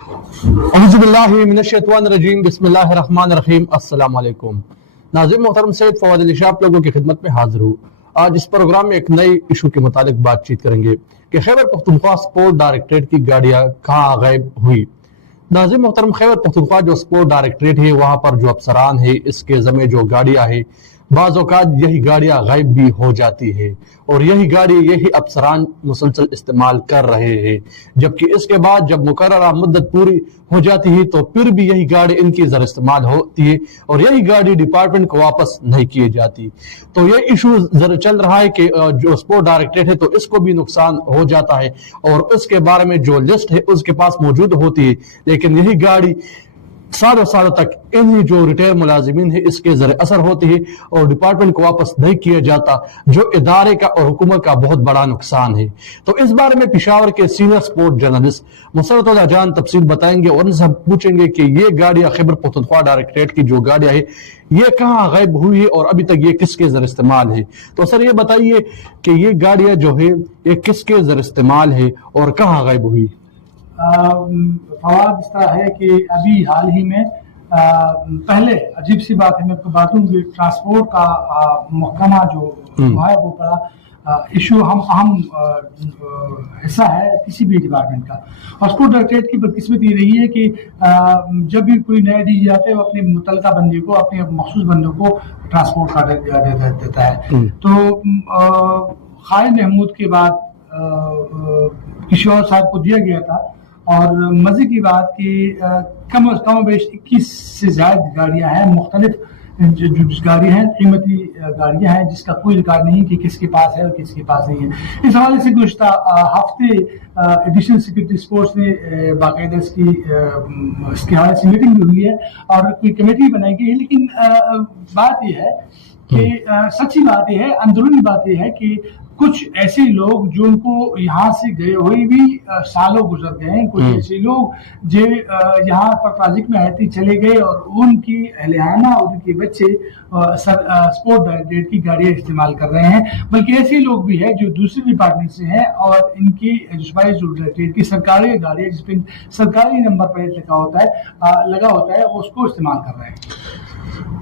اعوذ باللہ من الشیطان الرجیم بسم اللہ الرحمن الرحیم السلام علیکم ناظرین محترم، سید فواد علی شاہ آپ لوگوں کی خدمت میں حاضر ہوں۔ آج اس پروگرام میں ایک نئی ایشو کے متعلق بات چیت کریں گے کہ خیبر پختونخوا سپورٹ ڈائریکٹریٹ کی گاڑیاں کہاں غائب ہوئی۔ ناظرین محترم، خیبر پختونخوا جو سپورٹ ڈائریکٹریٹ ہے وہاں پر جو افسران ہے اس کے ذمہ جو گاڑیاں ہیں بعض اوقات یہی گاڑیاں غائب بھی ہو جاتی ہے اور یہی گاڑی یہی افسران مسلسل استعمال کر رہے ہیں، جبکہ اس کے بعد جب مقررہ مدت پوری ہو جاتی ہے تو پھر بھی یہی گاڑی ان کی زر استعمال ہوتی ہے اور یہی گاڑی ڈپارٹمنٹ کو واپس نہیں کی جاتی۔ تو یہ ایشو ذرا چل رہا ہے کہ جو سپورٹ ڈائریکٹریٹ ہے تو اس کو بھی نقصان ہو جاتا ہے اور اس کے بارے میں جو لسٹ ہے اس کے پاس موجود ہوتی ہے، لیکن یہی گاڑی سالوں سالوں تک انہی جو ریٹائر ملازمین ہیں اس کے ذریعے اثر ہوتی ہے اور ڈپارٹمنٹ کو واپس نہیں کیا جاتا، جو ادارے کا اور حکومت کا بہت بڑا نقصان ہے۔ تو اس بارے میں پشاور کے سینئر سپورٹ جرنلسٹ مسرت اللہ جان تفصیل بتائیں گے اور ان سے ہم پوچھیں گے کہ یہ گاڑیاں خیبر پختونخوا ڈائریکٹریٹ کی جو گاڑیاں ہیں یہ کہاں غائب ہوئی ہے اور ابھی تک یہ کس کے ذریعے استعمال ہے۔ تو سر یہ بتائیے کہ یہ گاڑیاں جو ہے یہ کس کے ذریعے استعمال ہے اور کہاں غائب ہوئی؟ فواد، اس طرح ہے کہ ابھی حال ہی میں پہلے عجیب سی بات ہے، میں آپ کو بتاؤں کہ ٹرانسپورٹ کا محکمہ جو ہے وہ بڑا ایشو اہم حصہ ہے کسی بھی ڈپارٹمنٹ کا، اور سپورٹ ڈائریکٹریٹ کی بدقسمتی یہ رہی ہے کہ جب بھی کوئی نیا ڈی جی آتے ہے وہ اپنے متعلقہ بندے کو، اپنے مخصوص بندوں کو ٹرانسپورٹ کا دیتا ہے۔ تو خالد محمود کے بعد کشور صاحب کو دیا گیا تھا، اور مزے کی بات کہ کم از کم بیش 21 سے زائد گاڑیاں ہیں، مختلف جو گاڑیاں ہیں قیمتی گاڑیاں ہیں جس کا کوئی ریکارڈ نہیں کہ کس کے پاس ہے اور کس کے پاس نہیں ہے۔ اس حوالے سے گزشتہ ہفتے ایڈیشنل سیکرٹری سپورٹس نے باقاعدہ اس کے حوالے سے میٹنگ بھی ہوئی ہے اور کوئی کمیٹی بنائی گئی ہے، لیکن بات یہ ہے کہ سچی بات یہ ہے، اندرونی بات یہ ہے کہ کچھ ایسے لوگ جو ان کو یہاں سے گئے ہوئے بھی سالوں گزر گئے ہیں، کچھ ایسے لوگ جو یہاں پر پروجیکٹ میں آتے چلے گئے اور ان کی اہلیانہ اور ان کے بچے سپورٹ ڈائریکٹریٹ کی گاڑیاں استعمال کر رہے ہیں، بلکہ ایسے لوگ بھی ہیں جو دوسری ڈپارٹمنٹ سے ہیں اور ان کی ڈائریکٹریٹ کی سرکاری گاڑیاں جس پہ سرکاری نمبر پلیٹ لگا ہوتا ہے اس کو استعمال کر رہے ہیں۔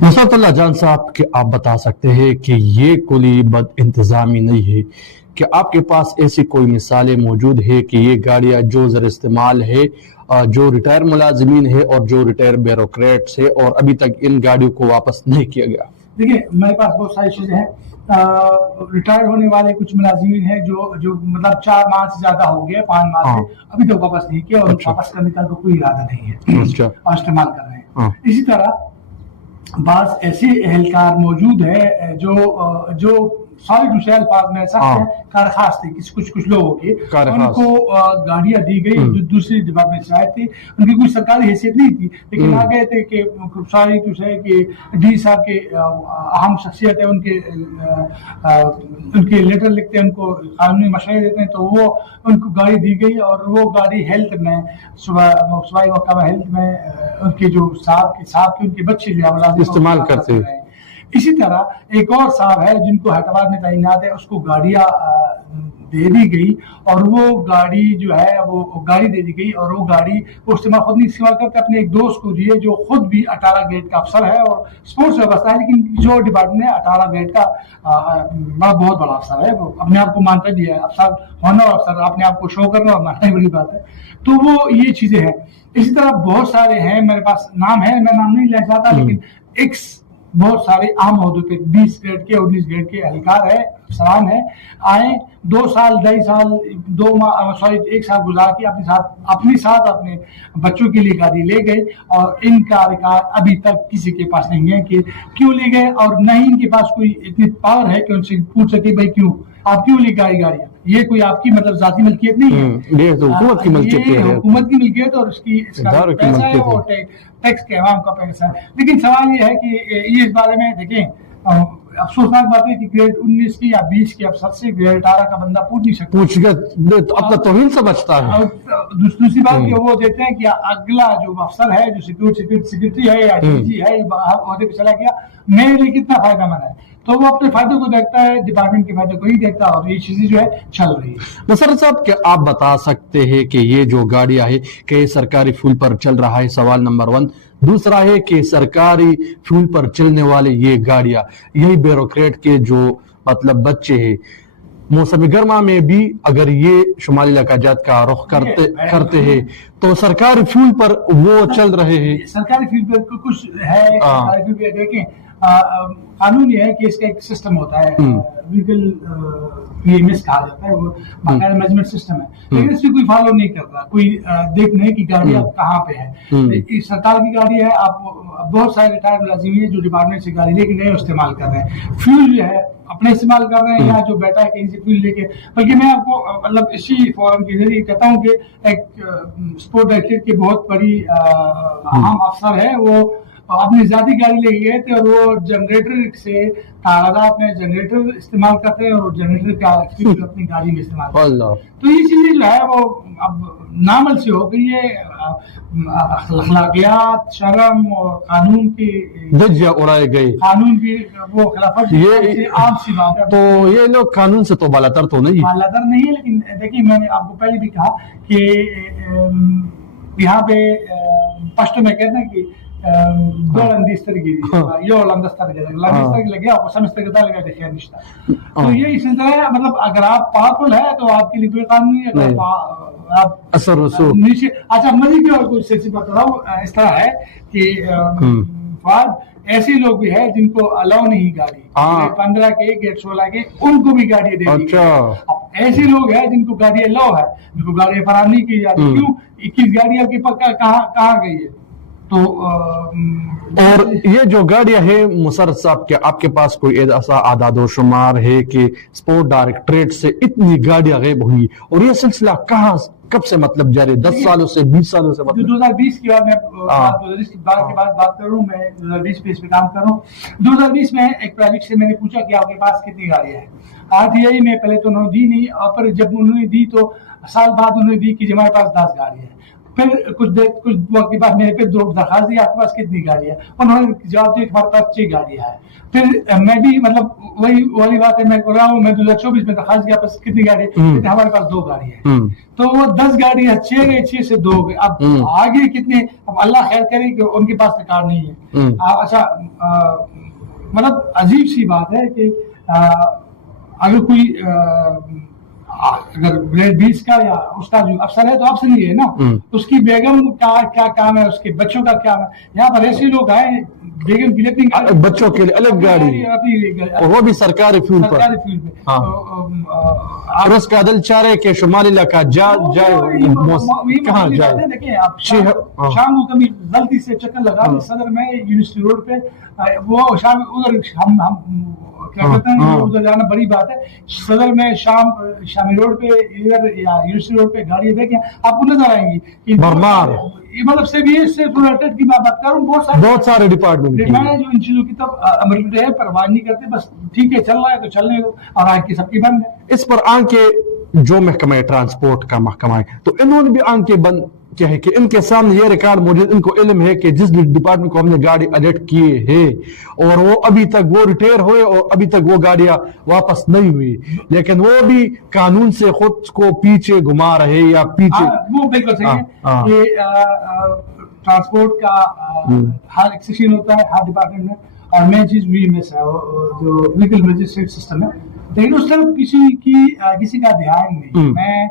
مسرت اللہ جان صاحب کہ آپ بتا سکتے ہیں کہ یہ کلی بد انتظامی نہیں ہے کہ آپ کے پاس ایسی کوئی مثالیں موجود ہے کہ یہ گاڑیاں جو زر استعمال ہے جو ریٹائر ملازمین ہے اور جو ریٹائر بیوروکریٹس ہے اور ابھی تک ان گاڑیوں کو واپس نہیں کیا گیا؟ دیکھیں، میرے پاس بہت ساری چیزیں ہیں۔ ریٹائر ہونے والے کچھ ملازمین ہیں جو مطلب 4 ماہ سے زیادہ ہو گئے، 5 ماہ سے ابھی تک واپس نہیں کیا اور واپس کرنے کا کوئی ارادہ نہیں ہے اور استعمال کر رہے ہیں۔ اسی طرح بعض ایسے اہلکار موجود ہیں جو ساری دوسرے الفاظ میں سخت ہیں، کارخواس تھے کچھ لوگوں کے، ان کو گاڑیاں دی گئی جو دوسری ڈپارٹمنٹ سے آئے تھے، ان کی کوئی سرکاری حیثیت نہیں تھی لیکن آ گئے تھے کہ ساری کچھ ہے کہ ڈی صاحب کے اہم شخصیت ہے، ان کے لیٹر لکھتے ہیں، ان کو قانونی مشورے دیتے ہیں، تو وہ ان کو گاڑی دی گئی اور وہ گاڑی ہیلتھ میں صوبائی محکمہ ہیلتھ میں ان کے جو صاحب کے ان کے بچے جو ہے استعمال کرتے ہیں۔ اسی طرح ایک اور صاحب ہے جن کو حیدرآباد میں تعینات ہے، اس کو گاڑیاں دے دی گئی اور وہ گاڑی جو ہے وہ گاڑی دے دی گئی اور وہ گاڑی وہ استعمال خود نہیں استعمال کرتے، اپنے ایک دوست کو دیے جو خود بھی 18 گریڈ کا افسر ہے اور اسپورٹس سے وابستہ ہے، لیکن جو ڈپارٹمنٹ ہے 18 گریڈ کا بہت بڑا افسر ہے، وہ اپنے آپ کو مانتا بھی ہے، افسر ہونا اور افسر اپنے آپ کو شو کرنا اور ماننا بڑی بات ہے۔ تو وہ یہ چیزیں ہیں۔ اسی طرح بہت سارے ہیں، میرے پاس نام ہے، میں نام نہیں لینا چاہتا، لیکن بہت سارے عام عہدوں پہ 20 گریڈ کے 19 گریڈ کے اہلکار ہیں، افسران ہیں، آئے 2 سال 2.5 سال 2 ماہ 1 سال گزار کے اپنے ساتھ اپنے بچوں کے لیے گاڑی لے گئے اور ان کا ریکارڈ ابھی تک کسی کے پاس نہیں ہے کہ کیوں لے گئے، اور نہ ہی ان کے پاس کوئی اتنی پاور ہے کہ ان سے پوچھ سکے بھائی کیوں آپ کیوں لے گئے گاڑیاں، یہ کوئی آپ کی مطلب ذاتی ملکیت نہیں ہے، یہ حکومت کی ملکیت ہے، حکومت کی ملکیت اور اس کا پیسہ ہے اور ٹیکس کے عوام کا پیسہ ہے۔ لیکن سوال یہ ہے کہ یہ اس بارے میں دیکھیں افسوسناک بات ہے کہ گریڈ 19 کی یا 20 کے افسر سے گریڈ 18 کا بندہ پوچھ نہیں سکتا، اپنا توہین سے بچتا ہے۔ دوسری بات کہ وہ دیتے ہیں کہ اگلا جو افسر ہے جو سیکورٹی سیکرٹری ہے یا ڈی جی ہے عہدے پہ چلا گیا، میرے لیے کتنا فائدہ مند ہے۔ तो वो अपने फायदे को देखता है, डिपार्टमेंट के फायदे को ही देखता है, और ये चीजें जो है चल रही है। मुशर्रफ साहब, क्या आप बता सकते हैं कि ये जो गाड़ियां है कि सरकारी फ्यूल पर चल रहा है, सवाल नंबर 1। दूसरा है कि सरकारी फ्यूल पर चलने वाले ये गाड़ियां, यही ब्यूरोक्रेट के जो मतलब बच्चे हैं, मौसम गर्मा में भी अगर ये शुमाली इलाकाजात का रुख करते हैं तो सरकारी फ्यूल पर वो चल रहे हैं। सरकारी फ्यूल पर कुछ है, सरकारी फ्यूल पे देखें कानून ये है कि इसका एक सिस्टम होता है, व्हीकल पीएमएस कहा जाता है, वो बाकायदा मैनेजमेंट सिस्टम है, लेकिन इसमें कोई फॉलो नहीं कर रहा, कोई देख नहीं कि गाड़ी अब कहाँ पे है। सरकार की गाड़ी है, आप बहुत सारे रिटायर्ड मुलाजिम हैं जो डिपार्टमेंट से गाड़ी लेके गए इस्तेमाल कर रहे हैं, फ्यूल जो है अपने इस्तेमाल कर रहे हैं, या जो बैठा है कहीं से फ्यूल लेके। बल्कि मैं आपको मतलब इसी फोरम के जरिए कहता हूँ कि एक स्पोर्ट डायरेक्टरेट की बहुत बड़ी अहम अफसर है, वो अपनी ज्यादा गाड़ी लेके गए थे, और वो जनरेटर से कागजात में जनरेटर इस्तेमाल करते हैं, और जनरेटर का फ्यूल अपनी गाड़ी में इस्तेमाल करते हैं। तो ये चीजें जो है वो अब नामल से हो गई है, अखलाकियात, शर्म और कानून की धज्जियां उड़ाए गए, कानून की वो खिलाफत, ये आम सी बात है। तो ये लोग कानून से तो बालातर तो नहीं, बालातर नहीं है, लेकिन देखिए मैंने आपको पहले भी कहा कि यहाँ पे पश्तो में कहते हैं कि तो ये सिलसिला है, मतलब अगर आप पावरफुल है तो आपके लिए कोई कानून नहीं है, आप असर नीचे। अच्छा, मजीद की और कोई सिलसिला बता रहा हूँ, इस तरह है कि ऐसे लोग भी है जिनको अलाउ नहीं गाड़ी, 15 के गेट 16 के, उनको भी गाड़ी दे दी। ऐसे लोग हैं जिनको गाड़ी अलाउ है, जिनको गाड़ी फराहम नहीं की जाती, क्यों? 21 गाड़ियां की पक्का कहाँ गई है? तो और ये जो गाड़ियां है मुशर्रफ साहब, क्या आपके पास कोई ऐसा आदाद शुमार है कि स्पोर्ट डायरेक्टरेट से इतनी गाड़ियां गायब हुई, और ये सिलसिला कहाँ कब से मतलब जारी, 10 सालों से, 20 सालों से? मतलब 2020 की बात, मैं 2020 के बाद बात कर रहा हूँ, मैं 2020 पे इस पे काम कर रहा हूँ। 2020 में एक प्रोजेक्ट से मैंने पूछा कि आपके पास कितनी गाड़ियां हैं। RTI में पहले तो उन्होंने दी नहीं, और पर जब उन्होंने दी तो साल बाद उन्होंने दी कि हमारे पास 10 गाड़ियां हैं। फिर कुछ वक्त के बाद मैंने फिर दरखास्त दी, आपके पास कितनी गाड़ियां है? उन्होंने जवाब दिया हमारे पास 6 गाड़ियां हैं। फिर मैं भी मतलब वही वाली बात है, मैं कर रहा हूँ, मैं 2024 में दरखास्त दिया, पास कितनी गाड़ी है? हमारे पास 2 गाड़ियां हैं। तो वो 10 गाड़ियां 6 गई, 6 से 2 गए। अब आगे कितने, अब अल्लाह खैर करे कि उनके पास रिकॉर्ड नहीं है। अच्छा, मतलब अजीब सी बात है कि अगर कोई अगर ग्रेड 20 का या उसका जो अफसर है तो अफसर ही है ना, उसकी बेगम का क्या काम है, उसके बच्चों का क्या है? यहाँ पर ऐसे लोग आए, बेगम की लेकिन बच्चों के लिए अलग गाड़ी, और वो भी सरकारी फ्यूल पर। और उसका दिल चाह रहे कि शुमाली इलाका जाए, कहाँ जाए? देखिए आप शाम को कभी गलती से चक्कर लगा सदर में यूनिवर्सिटी रोड पे, वो शाम उधर हम क्या कहते हैं, उधर जाना बड़ी बात है। सदर में शामी रोड पे इधर या यूनिवर्सिटी रोड पे गाड़ी देखें, आपको नजर आएंगी भरमार। ये मतलब सिर्फ रिलेटेड की बात कर रहा हूँ, बहुत सारे डिपार्टमेंट जो इन चीजों की तब अमल है, परवाह नहीं करते, बस ठीक है चल रहा है तो चलने दो, और आज की सबकी बंद है। इस पर आंखें जो महकमा ट्रांसपोर्ट का महकमा है, तो इन्होंने भी आंखें बंद क्या है कि इनके सामने ये रिकॉर्ड मौजूद, इनको इल्म है कि जिस डिपार्टमेंट को हमने गाड़ी अलर्ट किए हैं और वो अभी तक वो रिटायर हुए और अभी तक वो गाड़ियां वापस नहीं हुई, लेकिन वो भी कानून से खुद को पीछे घुमा रहे या पीछे। वो बिल्कुल सही है कि ट्रांसपोर्ट का हर एक सेक्शन होता है हर डिपार्टमेंट में, और मेन चीज VMS है, जो व्हीकल मजिस्ट्रेट सिस्टम है, लेकिन उस तरफ किसी का ध्यान नहीं। मैं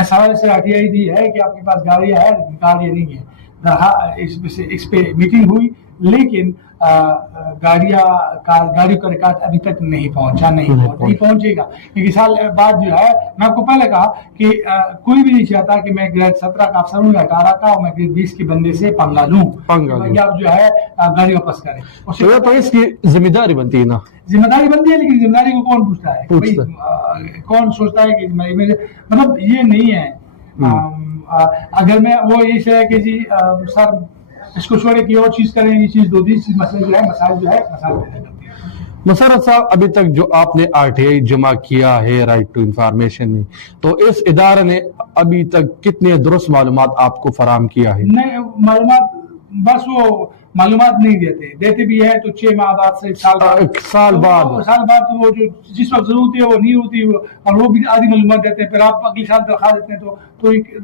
इस हवाले से RTI दी है कि आपके पास गाड़ियां है, गाड़ियां नहीं है, इस पे मीटिंग हुई, लेकिन गाड़ियों का रिकॉर्ड अभी तक नहीं पहुंचेगा। क्योंकि साल बाद जो है, मैं आपको पहले कहा कि कोई भी नहीं चाहता कि मैं ग्रेड 17 का अफसर हूँ या 18 का, और मैं ग्रेड 20 के बंदे से पंगा लूं, अब जो है गाड़ी वापस करें। तो इसकी जिम्मेदारी बनती है ना, जिम्मेदारी बनती है, लेकिन जिम्मेदारी को कौन पूछता है? कौन सोचता है कि मतलब ये नहीं है। अगर मैं वो ये है कि जी सर इसको छोड़े कि और चीज करें, ये चीज 2-3 मसले जो है, मसाइल पैदा करती है। मुशर्रफ साहब, अभी तक जो आपने RTI जमा किया है राइट टू इंफॉर्मेशन में, तो इस इदारे ने अभी तक कितने दुरुस्त मालूमात आपको फराहम किया है? नहीं, मालूमात बस वो मालूमात नहीं देते, देते भी है तो 6 माह बाद से साल बाद साल बाद तो वो जो जिस वक्त जरूरत है वो नहीं होती, और वो भी आधी मालूमात देते हैं, फिर आप अगले साल दरख्वास्त देते हैं तो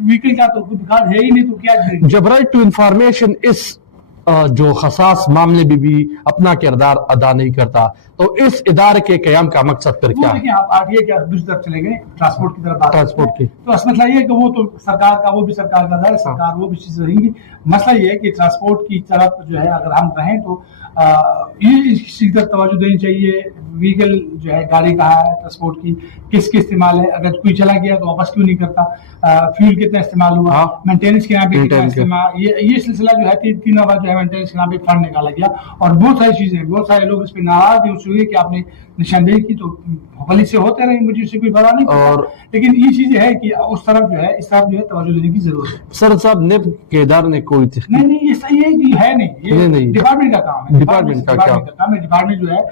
व्हीकल का तो खुद खाद है ही नहीं, तो क्या करेंगे। जब राइट टू इंफॉर्मेशन इस जो खसास मामले में भी अपना किरदार अदा नहीं करता, तो इस इदारे के क़याम का मकसद फिर क्या है? देखिए आप आगे क्या दूसरी तरफ चले गए, ट्रांसपोर्ट की तरफ, ट्रांसपोर्ट की, तो मसला ये है कि वो तो सरकार का, वो भी सरकार का है, सरकार वो भी चीज रहेंगी। मसला ये है कि ट्रांसपोर्ट की तरफ जो है अगर हम रहें तो ये इसी तरफ तवज्जो देनी चाहिए। व्हीकल जो है, गाड़ी कहाँ है, ट्रांसपोर्ट की किसके इस्तेमाल है, अगर कोई चला गया तो वापस क्यों नहीं करता, फ्यूल कितना इस्तेमाल हुआ, मेंटेनेंस के नाम पे कितना इस्तेमाल, ये सिलसिला जो है 3 बार जो है मेंटेनेंस के नाम पे फंड निकाला गया, और बहुत सारी चीजें, बहुत सारे लोग इस पे नाराज भी हुए कि आपने निशानदेही की, तो भली से होते रहे, मुझे उससे कोई बड़ा नहीं और, लेकिन ये चीजें है कि उस तरफ जो है, इस तरफ जो है तवज्जो देने की जरूरत है। सर साहब नेब के इदारे ने कोई नहीं ये सही है कि है नहीं, ये डिपार्टमेंट का काम है, डिपार्टमेंट का काम है, डिपार्टमेंट जो है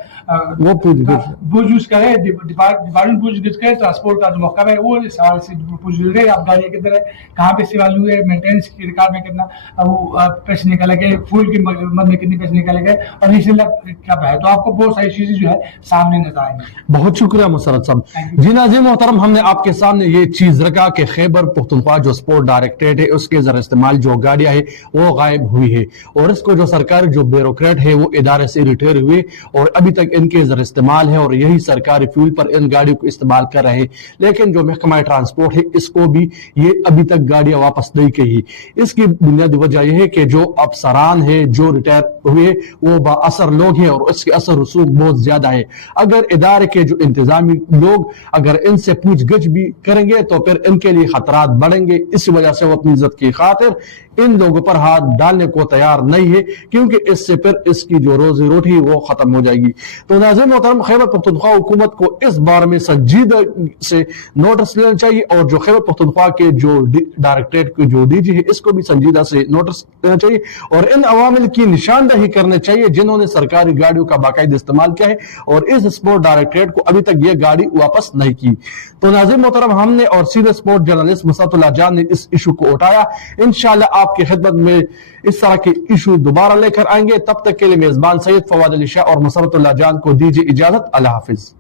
वो पूछ करे, डिपार्टमेंट पूछ करे, ट्रांसपोर्ट का जो मौका है वो सवाल से पूछ रहे, आप गाड़ी किधर है, कहाँ पे इस्तेमाल हुए, मेंटेनेंस के रिकॉर्ड में कितना वो पैसे निकाले गए, फ्यूल के मद में कितने पैसे निकाले गए, और इसी क्या है, तो आपको बहुत सारी चीजें जो है सामने नजर आएंगी। बहुत शुक्रिया मुसरत साहब। जी नाज़रीन मोहतरम, हमने आपके सामने ये चीज रखा कि खैबर पख्तूनख्वा जो स्पोर्ट डायरेक्टरेट है उसके जर इस्तेमाल जो गाड़ियां है वो गायब हुई है, और इसको जो सरकारी जो ब्यूरोक्रेट है वो इदारे से रिटायर हुए और अभी तक इनके जर इस्तेमाल है, और यही सरकारी फ्यूल पर इन गाड़ियों को इस्तेमाल कर रहे हैं। लेकिन जो महकमा ट्रांसपोर्ट है इसको भी ये अभी तक गाड़ियां वापस नहीं की। इसकी बुनियादी वजह यह है कि जो अफसरान है जो रिटायर हुए वो बाअसर लोग हैं और इसके असर रसूख बहुत ज्यादा है। अगर इदारे के जो इंतजामी लोग अगर इनसे पूछगछ भी करेंगे तो फिर इनके लिए खतरात बढ़ेंगे। इस वजह से वो अपनी इज्जत की खातिर इन लोगों पर हाथ डालने को तैयार नहीं है, क्योंकि इससे फिर इसकी जो रोजी रोटी वो खत्म हो जाएगी। तो नाज़रीन मोहतरम, खैबर पख्तूनख्वा हुकूमत को इस बारे में संजीदा से नोटिस लेना चाहिए, और जो खैबर पख्तूनख्वा के जो डायरेक्टरेट के जो डीजी है इसको भी संजीदा से नोटिस लेना चाहिए, और इन अवामिल की निशानदही करनी चाहिए जिन्होंने सरकारी गाड़ियों का बाकायदा इस्तेमाल किया है और इस स्पोर्ट डायरेक्टरेट को अभी तक ये गाड़ी वापस नहीं की। तो नाज़रीन मोहतरम, हमने और सीनियर स्पोर्ट जर्नलिस्ट मुसअतुल्लाह जान ने इस इशू को उठाया। इंशाअल्लाह आपकी खिदमत में इस तरह के इशू दोबारा लेकर आएंगे। तब तक के लिए मेजबान सैयद फवाद अली शाह और मुसअतुल्लाह जान को दीजिए इजाजत। अल्लाह हाफिज।